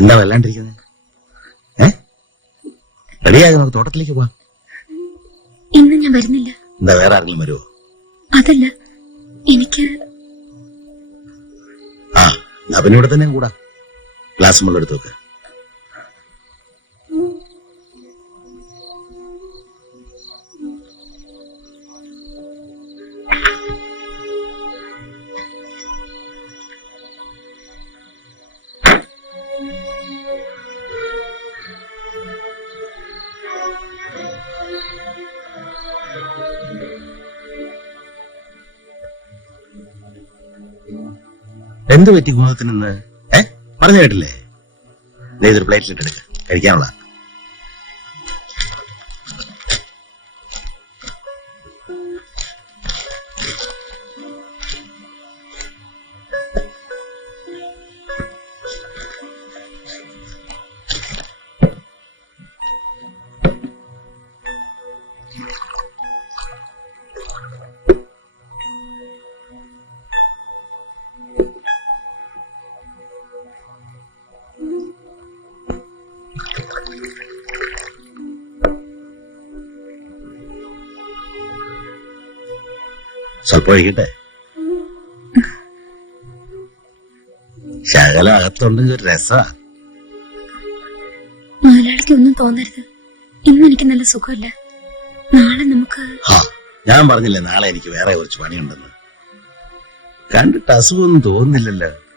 എന്താ വല്ലാണ്ടിരിക്കുന്നത്? റെഡിയായി, നമുക്ക് തോട്ടത്തിലേക്ക് പോവാം. ഇന്ന് ഞാൻ വരുന്നില്ല. എന്താ, വേറെ ആരെങ്കിലും വരുമോ? അതല്ല, എനിക്ക് അവന് ഇവിടെ തന്നെ കൂടാ. ഗ്ലാസ് മുള്ള എടുത്ത് വെക്ക്. എന്ത് പറ്റി കുമുദത്തിനെന്ന് പറഞ്ഞു കേട്ടില്ലേ? ഇതൊരു പ്ലേറ്റിലിട്ടെടുക്ക, കഴിക്കാനുള്ള. സ്വല്പം ഒഴിക്കട്ടെ. ശകലം അകത്തുണ്ടെങ്കിൽ ഒരു രസാ. മുതലാളിക്ക് ഒന്നും തോന്നരുത്. ഇന്ന് എനിക്ക് നല്ല സുഖമില്ല. നാളെ നമുക്ക് ഞാൻ പറഞ്ഞില്ലേ നാളെ എനിക്ക് വേറെ കുറച്ച് പണിയുണ്ടെന്ന്. കണ്ടിട്ട് അസുഖമൊന്നും തോന്നുന്നില്ലല്ലോ.